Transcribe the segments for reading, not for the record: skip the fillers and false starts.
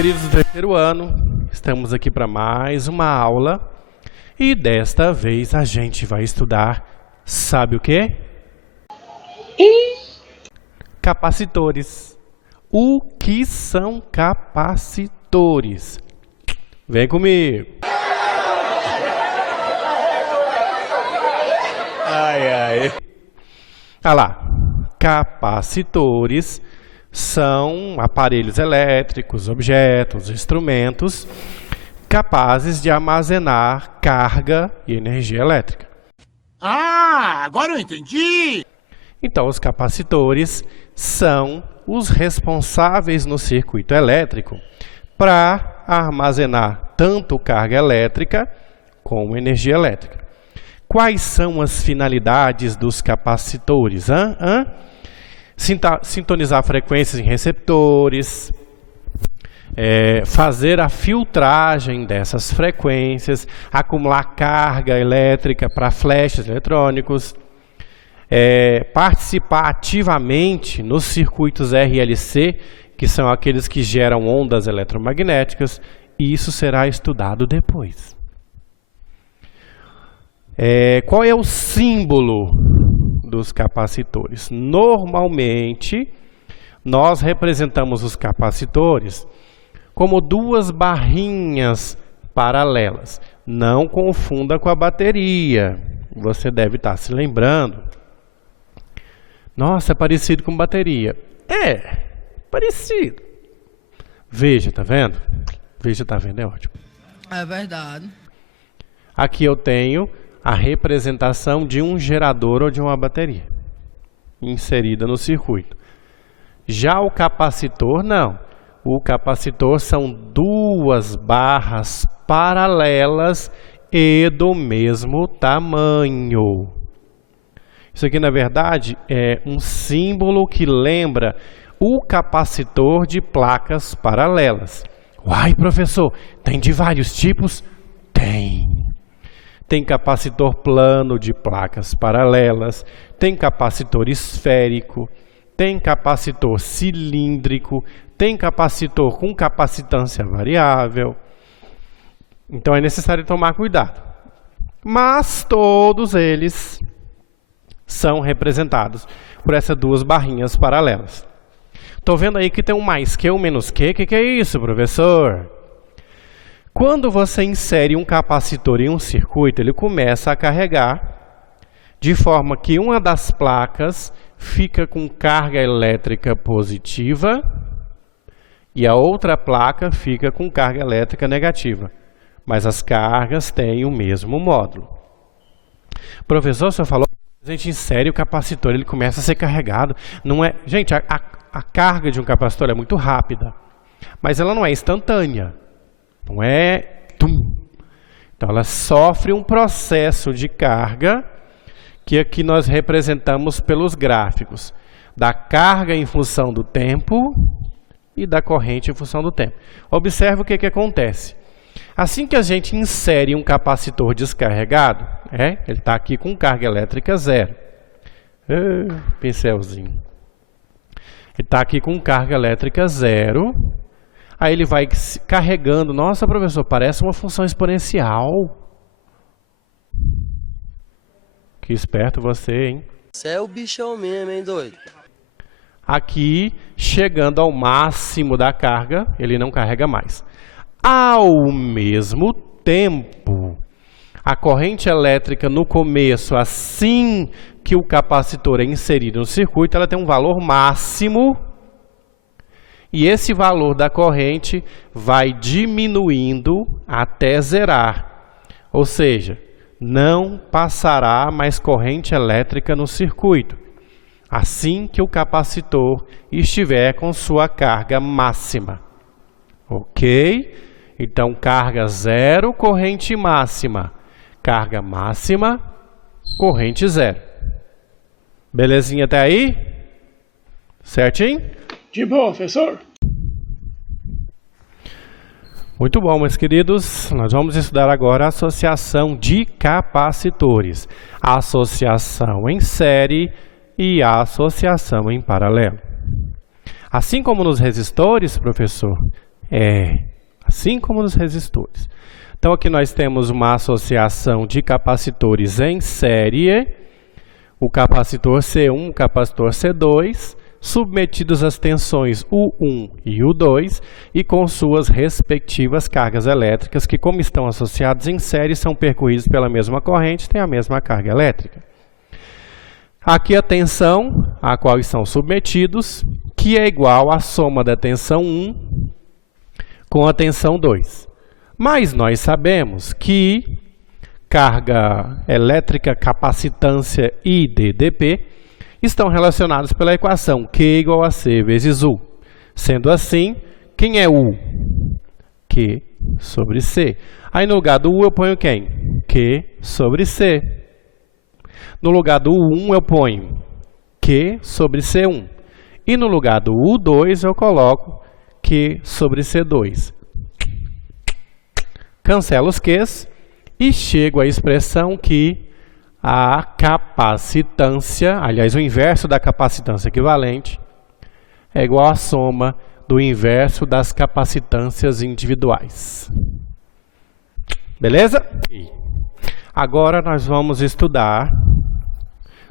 queridos do terceiro ano, estamos aqui para mais uma aula e desta vez a gente vai estudar, sabe o quê? Capacitores. O que são capacitores? Vem comigo. Olha lá, capacitores são aparelhos elétricos, objetos, instrumentos capazes de armazenar carga e energia elétrica. Ah, agora eu entendi! Então, os capacitores são os responsáveis no circuito elétrico para armazenar tanto carga elétrica como energia elétrica. Quais são as finalidades dos capacitores? Sintonizar frequências em receptores, fazer a filtragem dessas frequências, acumular carga elétrica para flashes eletrônicos, participar ativamente nos circuitos RLC, que são aqueles que geram ondas eletromagnéticas, e isso será estudado depois. Qual é o símbolo dos capacitores? Normalmente, nós representamos os capacitores como duas barrinhas paralelas. Não confunda com a bateria. Você deve estar se lembrando. Nossa, é parecido com bateria. Parecido. Veja, tá vendo? Veja, tá vendo, é ótimo. É verdade. Aqui eu tenho a representação de um gerador ou de uma bateria inserida no circuito. Já o capacitor, não. O capacitor são duas barras paralelas e do mesmo tamanho. Isso aqui, na verdade, é um símbolo que lembra o capacitor de placas paralelas. Uai, professor, tem de vários tipos? Tem. Tem capacitor plano de placas paralelas, tem capacitor esférico, tem capacitor cilíndrico, tem capacitor com capacitância variável. Então é necessário tomar cuidado. Mas todos eles são representados por essas duas barrinhas paralelas. Estou vendo aí que tem um mais que, um menos que. O que é isso, professor? Quando você insere um capacitor em um circuito, ele começa a carregar, de forma que uma das placas fica com carga elétrica positiva e a outra placa fica com carga elétrica negativa. Mas as cargas têm o mesmo módulo. Professor, o senhor falou que a gente insere o capacitor, ele começa a ser carregado. Não é... Gente, a carga de um capacitor é muito rápida, mas ela não é instantânea. Não é... Então, ela sofre um processo de carga que aqui nós representamos pelos gráficos. Da carga em função do tempo e da corrente em função do tempo. Observe o que acontece. Assim que a gente insere um capacitor descarregado, ele está aqui com carga elétrica zero. Pincelzinho. Ele está aqui com carga elétrica zero. Aí ele vai carregando. Nossa, professor, parece uma função exponencial. Que esperto você, hein? Você é o bichão mesmo, hein, doido? Aqui, chegando ao máximo da carga, ele não carrega mais. Ao mesmo tempo, a corrente elétrica no começo, assim que o capacitor é inserido no circuito, ela tem um valor máximo. E esse valor da corrente vai diminuindo até zerar. Ou seja, não passará mais corrente elétrica no circuito, assim que o capacitor estiver com sua carga máxima. Ok? Então, carga zero, corrente máxima. Carga máxima, corrente zero. Belezinha até aí? Certinho? De boa, professor. Muito bom, meus queridos. Nós vamos estudar agora a associação de capacitores. A associação em série e a associação em paralelo. Assim como nos resistores, professor, Assim como nos resistores. Então aqui nós temos uma associação de capacitores em série, o capacitor C1, o capacitor C2, submetidos às tensões U1 e U2 e com suas respectivas cargas elétricas, que como estão associados em série, são percorridos pela mesma corrente, têm a mesma carga elétrica. Aqui a tensão a qual estão submetidos, que é igual à soma da tensão 1 com a tensão 2. Mas nós sabemos que carga elétrica, capacitância e DDP estão relacionados pela equação Q igual a C vezes U. Sendo assim, quem é U? Q sobre C. Aí no lugar do U eu ponho quem? Q sobre C. No lugar do U1 eu ponho Q sobre C1. E no lugar do U2 eu coloco Q sobre C2. Cancelo os Qs e chego à expressão que a capacitância, aliás, o inverso da capacitância equivalente, é igual à soma do inverso das capacitâncias individuais. Beleza? Agora nós vamos estudar,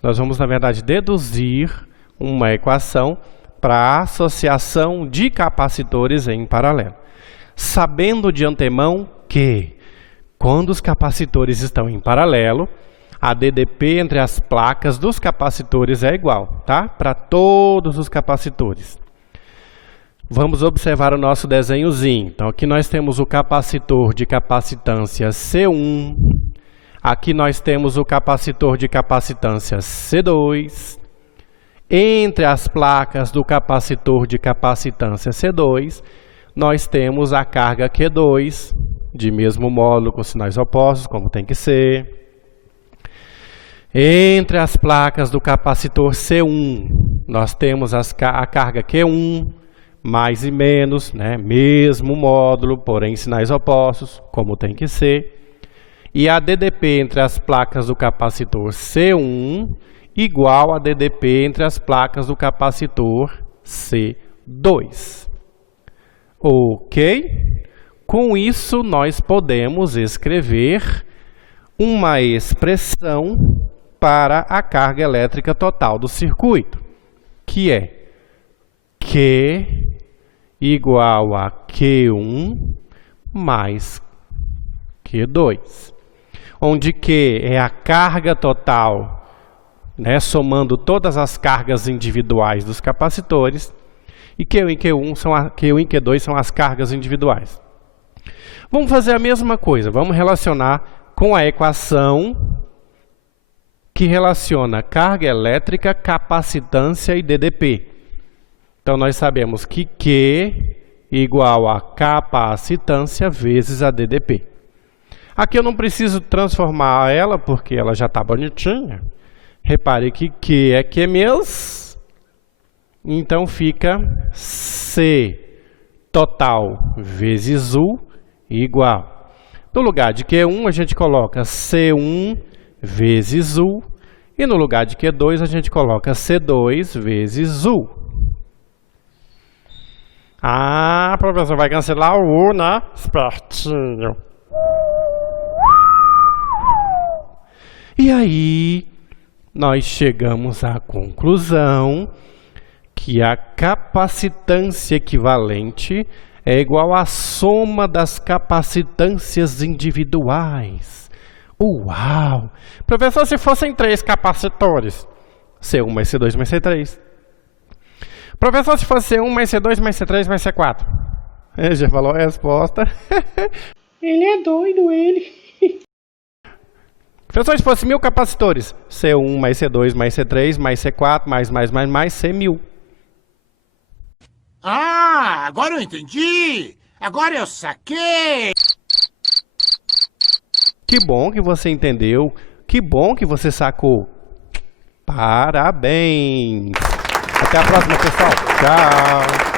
nós vamos, na verdade, deduzir uma equação para a associação de capacitores em paralelo. Sabendo de antemão que, quando os capacitores estão em paralelo, a DDP entre as placas dos capacitores é igual, tá? Para todos os capacitores. Vamos observar o nosso desenhozinho. Então, aqui nós temos o capacitor de capacitância C1. Aqui nós temos o capacitor de capacitância C2. Entre as placas do capacitor de capacitância C2, nós temos a carga Q2, de mesmo módulo com sinais opostos, como tem que ser. Entre as placas do capacitor C1, nós temos a carga Q1, mais e menos, né? Mesmo módulo, porém sinais opostos, como tem que ser. E a DDP entre as placas do capacitor C1 igual a DDP entre as placas do capacitor C2. Ok? Com isso, nós podemos escrever uma expressão para a carga elétrica total do circuito, que é Q igual a Q1 mais Q2, onde Q é a carga total, né, somando todas as cargas individuais dos capacitores, e Q1 e Q2 são as cargas individuais. Vamos fazer a mesma coisa, vamos relacionar com a equação que relaciona carga elétrica, capacitância e DDP. Então, nós sabemos que Q igual a capacitância vezes a DDP. Aqui eu não preciso transformar ela, porque ela já está bonitinha. Repare que Q é Q mesmo. Então, fica C total vezes U igual. No lugar de Q1, a gente coloca C1 vezes U. E no lugar de Q2, a gente coloca C2 vezes U. Ah, professor, vai cancelar o U, né? Espertinho. E aí, nós chegamos à conclusão que a capacitância equivalente é igual à soma das capacitâncias individuais. Uau! Professor, se fossem 3 capacitores, C1 mais C2 mais C3. Professor, se fosse C1 mais C2 mais C3 mais C4. Ele já falou a resposta. Ele é doido, ele. Professor, se fosse 1000 capacitores, C1 mais C2 mais C3 mais C4 mais C1000. Ah, agora eu entendi! Agora eu saquei! Que bom que você entendeu, que bom que você sacou. Parabéns! Até a próxima, pessoal. Tchau!